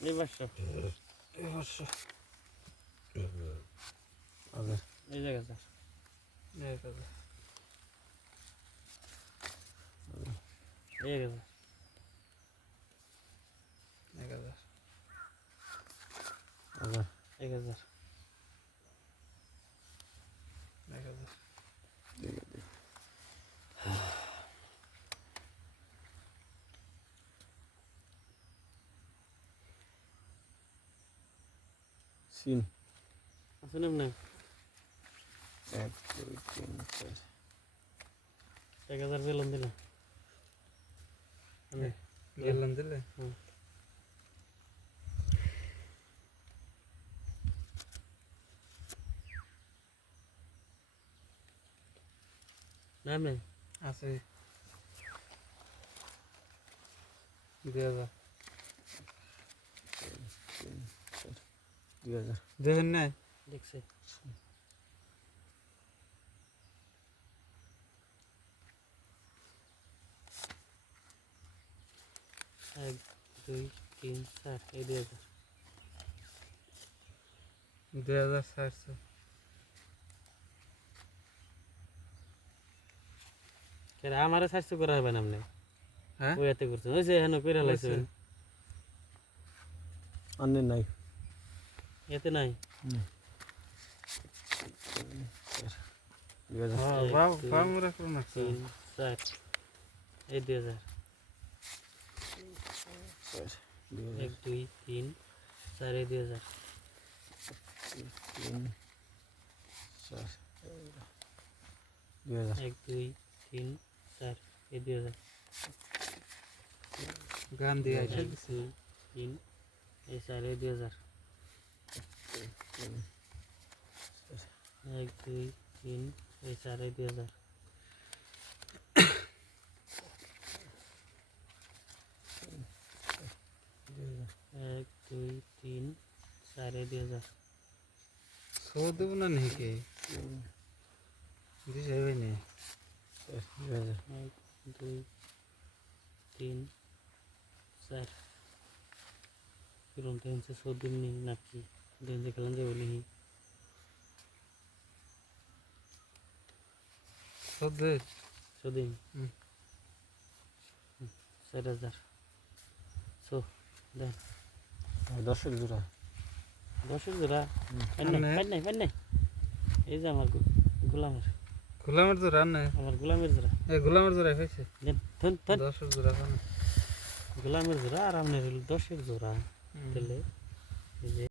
এই 500 এই জায়গা স্যার 1000 1000 সিন আসুন আপনি 1 2 3 4 1000 বেলুন দিলে বেলুন দিলে নামে আছে 2000 2000 দেখেন না দেখছি এক দুই তিন চার এই 2000 2400 কেন আমারে সাহায্য করা হবে না আপনি হ্যাঁ ওই এতে করছেন ওই যে হেন কইরা লাইছেন আনে নাই এতে নাই 2000 হ্যাঁ বাবা বামরা কোন আছে 3 4 এই 2000 2000 এক দুই তিন চার এই 2000 3 4 2000 এক দুই তিন চার এই 2000 গান দিয়ে এক আইছে দুই তিন এই চার এই 2000 এক দুই তিন এই চার এই 2000 এক দুই তিন চার এই 2000 সো দেব না নাকি দিছে হই না 2000 এক দুই তিন চার কিরম টেনছে সদিন নি নাকি দিন যে খেলান যে বলি so they সদিন hmm. 4000 so then 10 জোড়া 10 জোড়া পাই নাই এই যে আমার গোলামের গোলামের তো রান না আমার গোলামের জোড়া এ গোলামের জোড়া হইছে দেন থন থন 10 জোড়া কোন গোলামের জোড়া আর আপনার 10 জোড়া হুম। দিলে এই যে